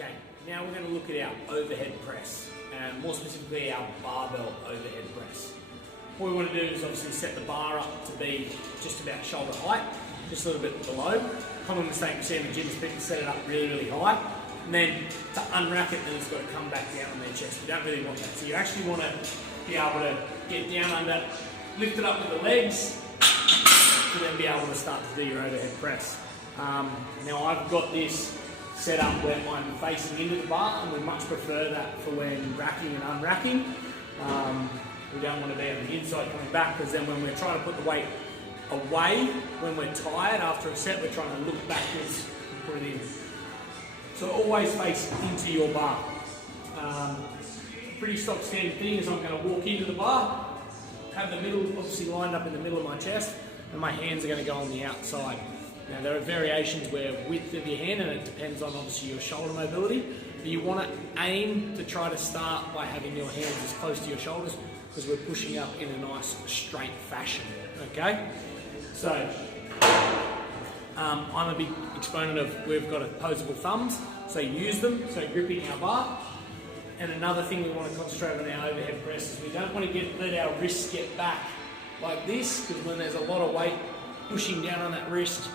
Okay, now we're going to look at our overhead press, and more specifically our barbell overhead press. What we want to do is obviously set the bar up to be just about shoulder height, just a little bit below. Common mistake we see in the gym is people set it up really, really high, and then to unrack it, then it's got to come back down on their chest. We don't really want that. So you actually want to be able to get down under, lift it up with the legs, to then be able to start to do your overhead press. Now I've got this set up where I'm facing into the bar, and we much prefer that for when racking and unracking. We don't want to be on the inside coming back, because then when we're trying to put the weight away, when we're tired after a set, we're trying to look backwards and put it in. So always face into your bar. Pretty stock standard thing is I'm going to walk into the bar, have the middle obviously lined up in the middle of my chest, and my hands are going to go on the outside. Now there are variations where width of your hand, and it depends on obviously your shoulder mobility, but you want to aim to try to start by having your hands as close to your shoulders, because we're pushing up in a nice straight fashion, okay? So, I'm a big exponent of we've got opposable thumbs, so use them, so gripping our bar. And another thing we want to concentrate on our overhead press is we don't want to let our wrists get back like this, because when there's a lot of weight pushing down on that wrist,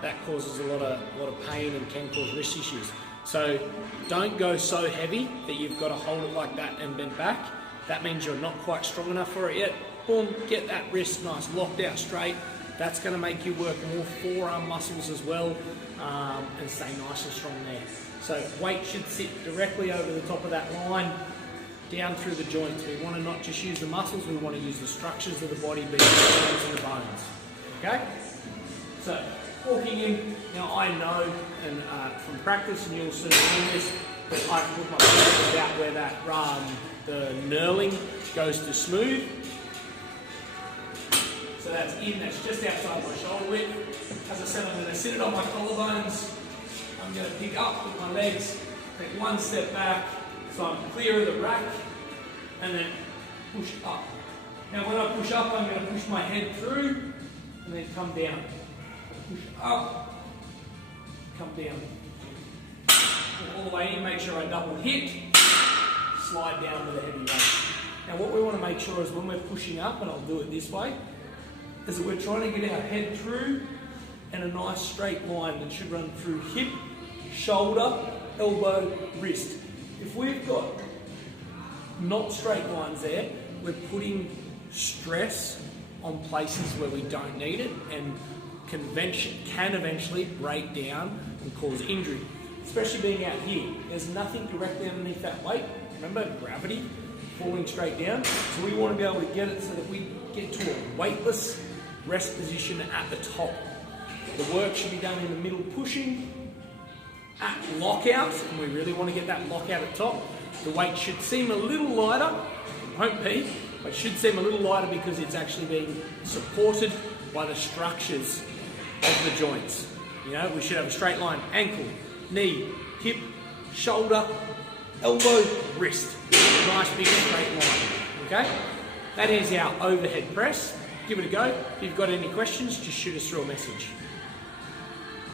that causes a lot of pain and can cause wrist issues. So don't go so heavy that you've got to hold it like that and bend back. That means you're not quite strong enough for it yet. Boom, get that wrist nice, locked out straight. That's going to make you work more forearm muscles as well, and stay nice and strong there. So weight should sit directly over the top of that line, down through the joints. We want to not just use the muscles, we want to use the structures of the body, being the joints and the bones. Okay? So, walking in, now I know, and from practice, and you'll soon learn this, that I can put my fingers about where that the knurling goes to smooth. So that's in, that's just outside my shoulder width. As I said, I'm going to sit it on my collarbones. I'm going to pick up with my legs, take one step back, so I'm clear of the rack, and then push up. Now when I push up, I'm going to push my head through, and then come down. Push up, come down. All the way in, make sure I double hit, slide down with a heavy weight. Now what we want to make sure is when we're pushing up, and I'll do it this way, is that we're trying to get our head through and a nice straight line that should run through hip, shoulder, elbow, wrist. If we've got not straight lines there, we're putting stress on places where we don't need it, and can eventually break down and cause injury. Especially being out here, there's nothing directly underneath that weight. Remember, gravity, falling straight down. So we want to be able to get it so that we get to a weightless rest position at the top. The work should be done in the middle, pushing at lockout, and we really want to get that lockout at top. The weight should seem a little lighter, it won't be, but it should seem a little lighter because it's actually being supported by the structures of the joints. You know, we should have a straight line, ankle, knee, hip, shoulder, elbow, wrist. Nice big straight line, okay? That is our overhead press. Give it a go. If you've got any questions, just shoot us through a message.